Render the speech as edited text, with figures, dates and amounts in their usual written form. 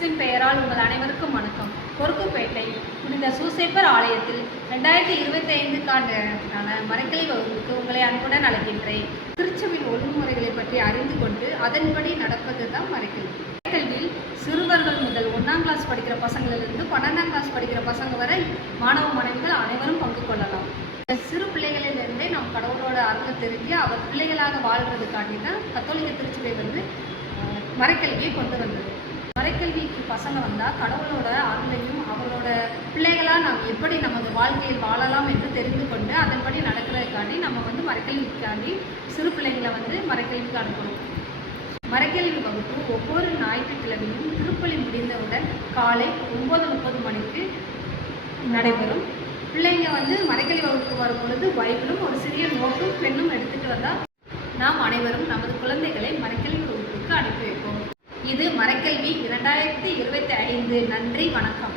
கிறிஸ்துவின் பெயரால் உங்கள் அனைவருக்கும் வணக்கம். கொருக்குப்பேட்டை புனித சூசேப்பர் ஆலயத்தில் 2025க்கான மறைக்கல்வி வகுப்புக்கு உங்களை அன்புடன் அழைக்கின்றேன். திருச்சபையின் ஒழுங்குமுறைகளை பற்றி அறிந்து கொண்டு அதன்படி நடப்பது தான் மறைக்கல்வி. மறைக்கல்வியில் சிறுவர்கள் முதல் 1ஆம் கிளாஸ் படிக்கிற பசங்களிலிருந்து 12ஆம் கிளாஸ் படிக்கிற பசங்க வரை மாணவ மாணவிகள் அனைவரும் பங்கு கொள்ளலாம். சிறு பிள்ளைகளிலிருந்தே நாம் கடவுளோட அருளை தெரிஞ்சு அவர் பிள்ளைகளாக வாழ்கிறதுக்காண்டி தான் கத்தோலிக்க திருச்சபை மறைக்கல்வியை கொண்டு வந்தது. மறைக்கல்விக்கு பசங்க வந்தால் கடவுளோட அருளையும் அவரோட பிள்ளைகளாக நாம் எப்படி நமது வாழ்க்கையில் வாழலாம் என்று தெரிந்து கொண்டு அதன்படி நடக்கிறதுக்காண்டி நம்ம மறைக்கல்விக்காண்டி சிறு பிள்ளைங்களை மறைக்கல்விக்கு அனுப்பணும். மறைக்கல்வி வகுப்பு ஒவ்வொரு ஞாயிற்றுக்கிழமையும் திருப்பலி முடிந்தவுடன் காலை 9:30 மணிக்கு நடைபெறும். பிள்ளைங்க மறைக்கல்வி வகுப்பு வரும் பொழுது பைபிளும் ஒரு சிறிய நோட்டும் பெண்ணும் எடுத்துகிட்டு வந்தால் நாம் அனைவரும் நமது குழந்தைகளை மறைக்கல்வி வகுப்புக்கு அனுப்பி வைப்போம். இது மறைக்கல்வி 2025. நன்றி, வணக்கம்.